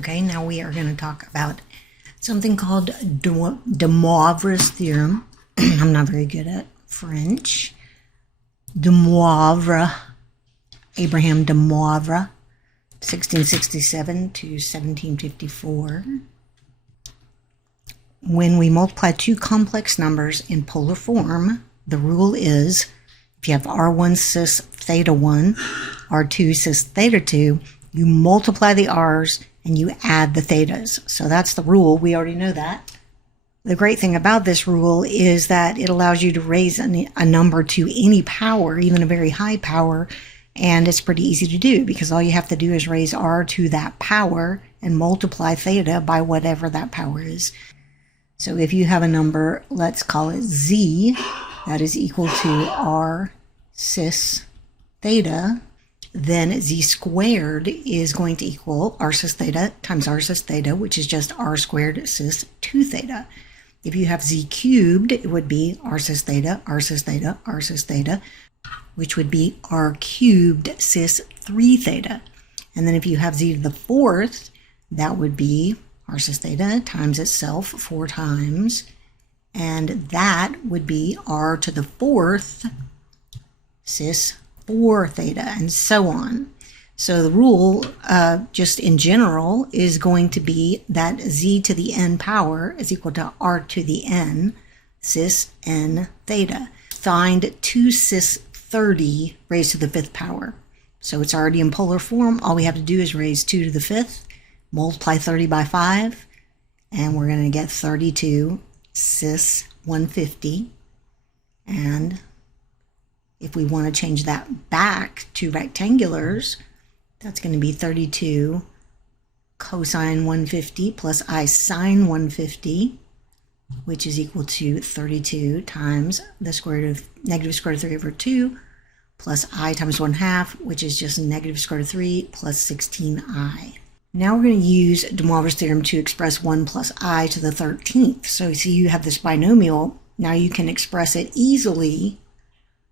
Okay, now we are going to talk about something called de Moivre's theorem. I'm not very good at French. De Moivre, Abraham de Moivre, 1667 to 1754. When we multiply two complex numbers in polar form, the rule is if you have R1 cis theta 1, R2 cis theta 2, you multiply the R's and you add the thetas. So that's the rule. We already know that. The great thing about this rule is that it allows you to raise a number to any power, even a very high power, and it's pretty easy to do because all you have to do is raise R to that power and multiply theta by whatever that power is. So if you have a number, let's call it Z, that is equal to R cis theta, then Z squared is going to equal R cis theta times R cis theta, which is just R squared cis 2 theta. If you have Z cubed, it would be R cis theta, R cis theta, R cis theta, which would be R cubed cis 3 theta. And then if you have Z to the fourth, that would be R cis theta times itself 4 times, and that would be R to the fourth cis 4 theta, and so on. So the rule, just in general, is going to be that Z to the n power is equal to R to the n cis n theta. Find 2 cis 30 raised to the 5th power. So it's already in polar form. All we have to do is raise 2 to the 5th, multiply 30 by 5, and we're going to get 32 cis 150. And if we want to change that back to rectangulars, that's going to be 32 cosine 150 plus I sine 150, which is equal to 32 times the square root of negative square root of 3 over 2 plus I times 1/2, which is just negative square root of 3 plus 16I. Now we're going to use de Moivre's theorem to express 1 plus I to the 13th. So you see you have this binomial. Now you can express it easily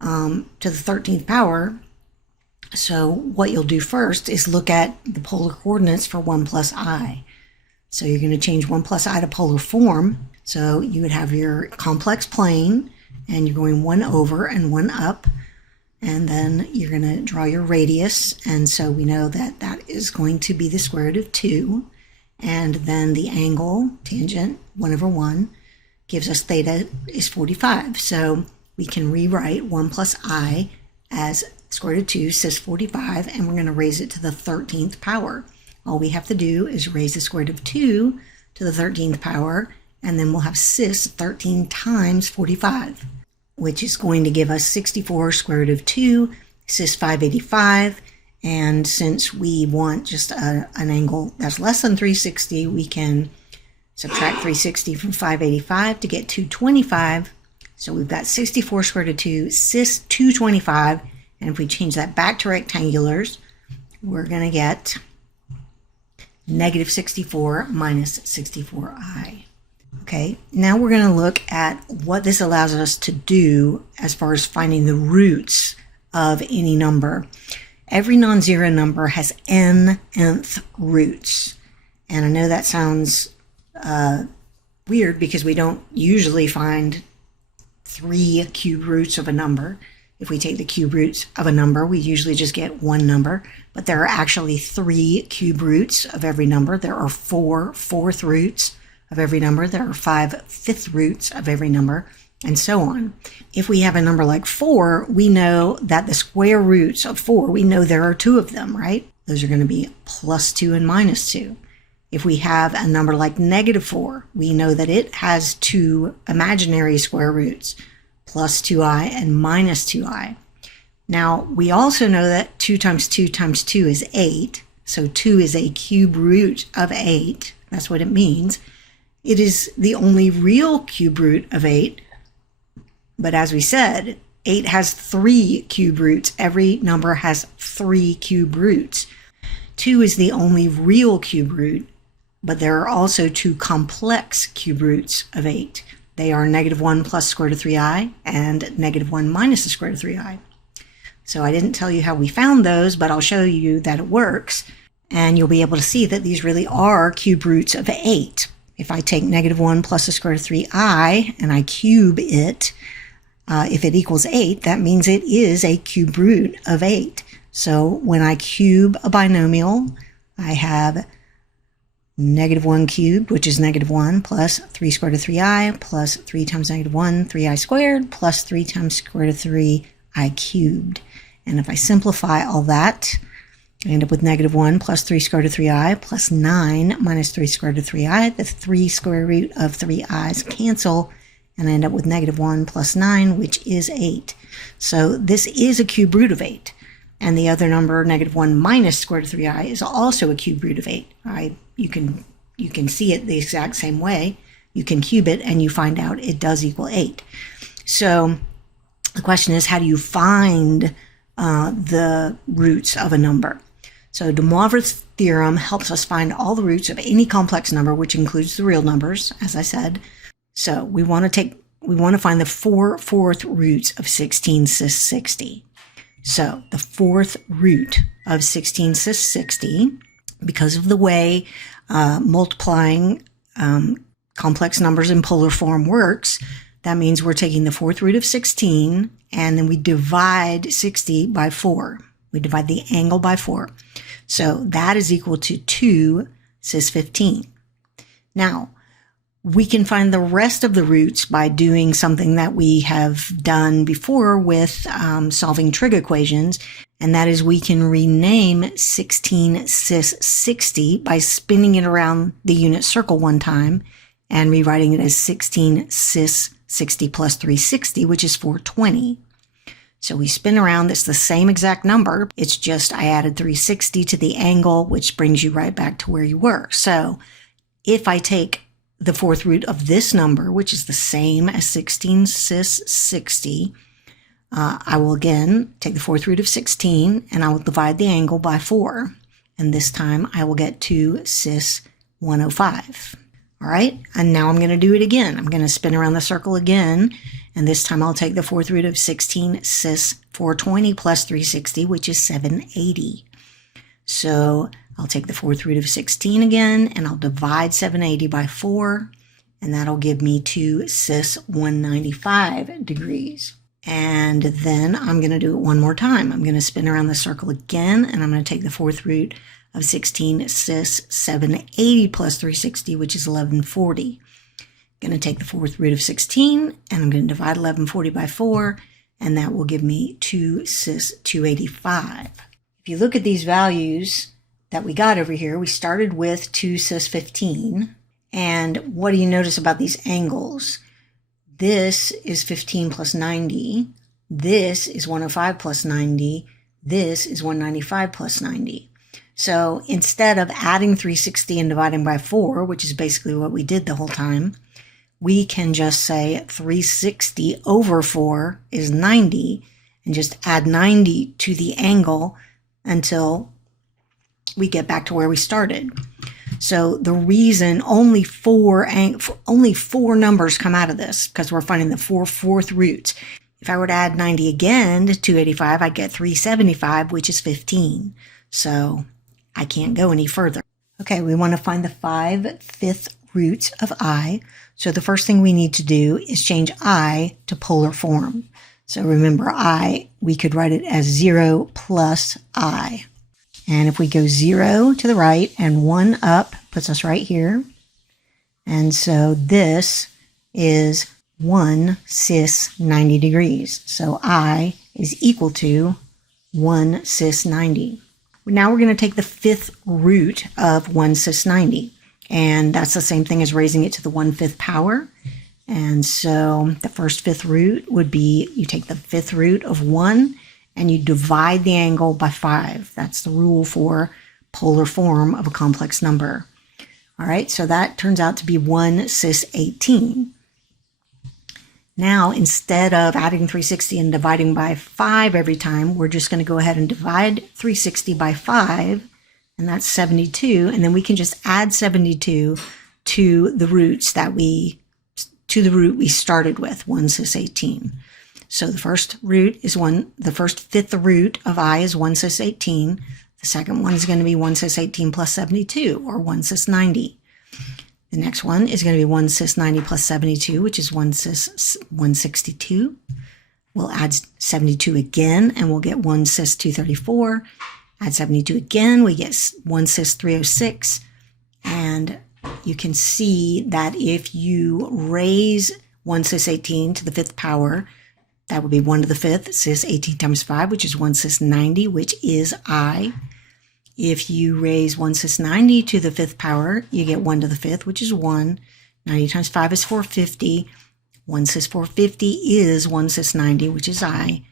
to the 13th power. So what you'll do first is look at the polar coordinates for 1 plus I. So you're going to change 1 plus I to polar form. So you would have your complex plane, and you're going 1 over and 1 up, and then you're going to draw your radius, and so we know that that is going to be the square root of 2, and then the angle, tangent, 1 over 1, gives us theta is 45. So we can rewrite 1 plus I as square root of 2 cis 45, and we're going to raise it to the 13th power. All we have to do is raise the square root of 2 to the 13th power, and then we'll have cis 13 times 45, which is going to give us 64 square root of 2 cis 585. And since we want just an angle that's less than 360, we can subtract 360 from 585 to get 225. So we've got 64 square root of 2 cis 225, and if we change that back to rectangulars, we're going to get negative 64 minus 64I. Okay, now we're going to look at what this allows us to do as far as finding the roots of any number. Every non-zero number has nth roots. And I know that sounds weird because we don't usually find 3 cube roots of a number. If we take the cube roots of a number, we usually just get 1 number. But there are actually 3 cube roots of every number. There are 4 fourth roots of every number. There are 5 fifth roots of every number, and so on. If we have a number like 4, we know that the square roots of 4, we know there are 2 of them, right? Those are going to be plus 2 and minus 2. If we have a number like negative 4, we know that it has 2 imaginary square roots, plus 2i and minus 2i. Now, we also know that 2 times 2 times 2 is 8, so 2 is a cube root of 8. That's what it means. It is the only real cube root of 8, but as we said, 8 has 3 cube roots. Every number has 3 cube roots. 2 is the only real cube root, but there are also 2 complex cube roots of 8. They are negative 1 plus square root of 3i and negative 1 minus the square root of 3i. So I didn't tell you how we found those, but I'll show you that it works. And you'll be able to see that these really are cube roots of 8. If I take -1 plus the square root of 3i and I cube it, if it equals 8, that means it is a cube root of 8. So when I cube a binomial, I have -1 cubed, which is -1, plus 3 square root of 3i, plus 3 times -1, 3i squared, plus 3 times square root of 3i cubed. And if I simplify all that, I end up with -1 plus 3 square root of 3i plus 9 minus 3 square root of 3i. The 3 square root of 3i's cancel, and I end up with -1 plus 9, which is 8. So this is a cube root of 8. And the other number, -1 minus square root of 3i, is also a cube root of 8. You can see it the exact same way. You can cube it, and you find out it does equal 8. So the question is, how do you find the roots of a number? So de Moivre's theorem helps us find all the roots of any complex number, which includes the real numbers, as I said. So we want to find the 4 fourth roots of 16 cis 60. So the fourth root of 16 cis 60, because of the way multiplying complex numbers in polar form works, that means we're taking the fourth root of 16 and then we divide 60 by 4. We divide the angle by 4. So that is equal to 2 cis 15. Now, we can find the rest of the roots by doing something that we have done before with solving trig equations, and that is we can rename 16 cis 60 by spinning it around the unit circle one time and rewriting it as 16 cis 60 plus 360, which is 420. So we spin around, it's the same exact number. It's just I added 360 to the angle, which brings you right back to where you were. So if I take the fourth root of this number, which is the same as 16 cis 60, I will again take the fourth root of 16 and I will divide the angle by 4. And this time I will get 2 cis 105. All right, and now I'm going to do it again. I'm going to spin around the circle again, and this time I'll take the fourth root of 16 cis 420 plus 360, which is 780. So I'll take the fourth root of 16 again, and I'll divide 780 by 4, and that'll give me 2 cis 195 degrees. And then I'm going to do it one more time. I'm going to spin around the circle again, and I'm going to take the fourth root of 16 cis 780 plus 360, which is 1140. I'm going to take the fourth root of 16, and I'm going to divide 1140 by 4, and that will give me 2 cis 285. If you look at these values that we got over here, we started with 2 cis 15, and what do you notice about these angles? This is 15 plus 90, this is 105 plus 90, this is 195 plus 90. So instead of adding 360 and dividing by 4, which is basically what we did the whole time, we can just say 360 over 4 is 90 and just add 90 to the angle until we get back to where we started. So the reason only four numbers come out of this, because we're finding the 4 fourth roots. If I were to add 90 again to 285, I'd get 375, which is 15. So I can't go any further. Okay, we want to find the 5 fifth roots of I. So the first thing we need to do is change I to polar form. So remember I, we could write it as 0 plus I. And if we go 0 to the right and 1 up, puts us right here. And so this is 1 cis 90 degrees. So I is equal to 1 cis 90. Now we're going to take the fifth root of 1 cis 90. And that's the same thing as raising it to the 1/5 power. And so the first fifth root would be, you take the fifth root of 1 and you divide the angle by 5. That's the rule for polar form of a complex number. All right, so that turns out to be 1 cis 18. Now, instead of adding 360 and dividing by 5 every time, we're just going to go ahead and divide 360 by 5, and that's 72. And then we can just add 72 to the roots to the root we started with, 1 cis 18. So the first root is the first fifth root of I is 1 cis 18. The The second one is going to be 1 cis 18 plus 72, or 1 cis 90. The next one is going to be 1 cis 90 plus 72, which is 1 cis 162. We'll add 72 again, and we'll get 1 cis 234. Add 72 again, we get 1 cis 306. And you can see that if you raise 1 cis 18 to the 5th power, that would be 1 to the 5th, cis 18 times 5, which is 1 cis 90, which is I. If you raise 1 cis 90 to the 5th power, you get 1 to the 5th, which is 1. 90 times 5 is 450. 1 cis 450 is 1 cis 90, which is I.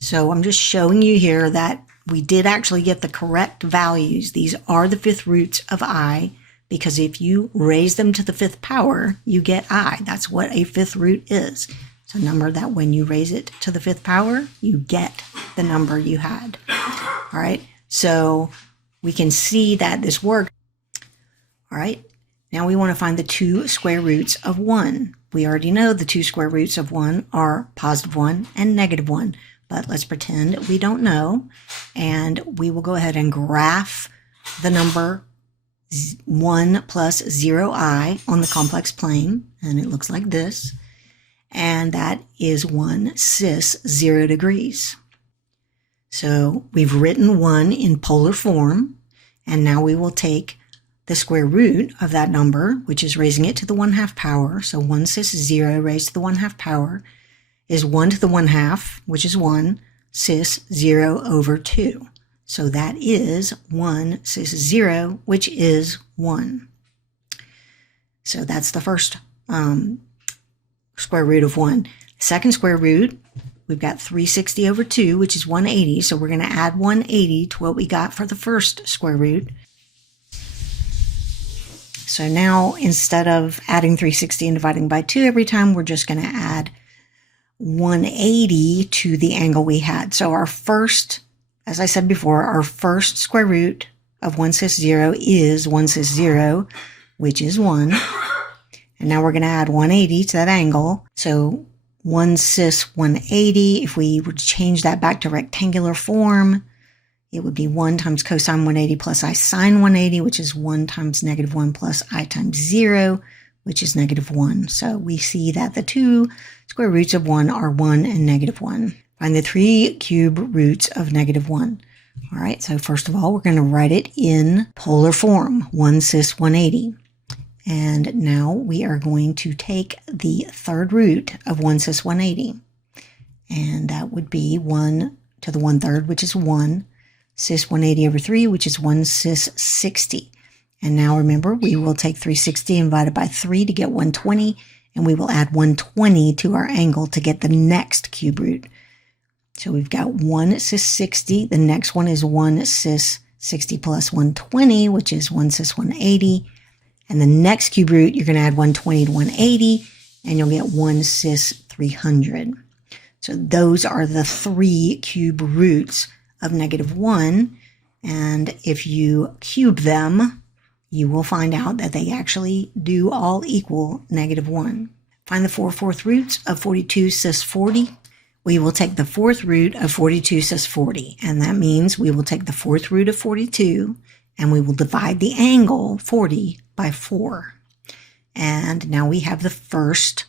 So I'm just showing you here that we did actually get the correct values. These are the 5th roots of I, because if you raise them to the 5th power, you get I. That's what a 5th root is. It's a number that when you raise it to the 5th power, you get the number you had. All right, so we can see that this works. All right, now we want to find the 2 square roots of 1. We already know the 2 square roots of 1 are positive 1 and negative 1, but let's pretend we don't know, and we will go ahead and graph the number 1 plus 0i on the complex plane, and it looks like this, and that is 1 cis 0 degrees. So we've written 1 in polar form, and now we will take the square root of that number, which is raising it to the 1/2 power. So 1 cis 0 raised to the 1/2 power is 1 to the 1/2, which is 1 cis 0 over 2. So that is 1 cis 0, which is 1. So that's the first square root of 1. Second square root, we've got 360 over 2, which is 180. So we're going to add 180 to what we got for the first square root. So now instead of adding 360 and dividing by 2 every time, we're just going to add 180 to the angle we had. So our first, as I said before, our first square root of 1 cis 0 is 1 cis 0, which is 1. And now we're going to add 180 to that angle. So 1 cis 180, if we were to change that back to rectangular form, it would be 1 times cosine 180 plus I sine 180, which is 1 times negative 1 plus I times 0, which is negative 1. So we see that the 2 square roots of 1 are 1 and negative 1. Find the 3 cube roots of negative 1. All right, so first of all, we're going to write it in polar form, 1 cis 180. And now we are going to take the third root of 1 cis 180. And that would be 1 to the 1/3, which is 1 cis 180 over 3, which is 1 cis 60. And now remember, we will take 360 and divide it by 3 to get 120, and we will add 120 to our angle to get the next cube root. So we've got 1 cis 60. The next one is 1 cis 60 plus 120, which is 1 cis 180. And the next cube root, you're going to add 120 to 180, and you'll get 1 cis 300. So those are the 3 cube roots of negative 1. And if you cube them, you will find out that they actually do all equal negative 1. Find the 4 fourth roots of 42 cis 40. We will take the 4th root of 42 cis 40, and that means we will take the 4th root of 42, and we will divide the angle 40 by 4. And now we have the first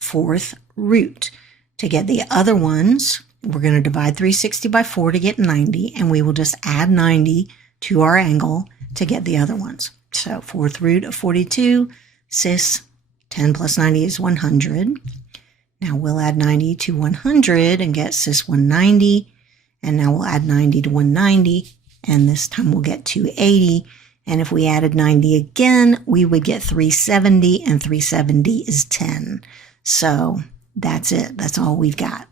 4th root. To get the other ones, we're going to divide 360 by 4 to get 90, and we will just add 90 to our angle to get the other ones. So 4th root of 42, cis 10 plus 90 is 100. Now we'll add 90 to 100 and get cis 190. And now we'll add 90 to 190, and this time we'll get 280. And if we added 90 again, we would get 370, and 370 is 10. So that's it. That's all we've got.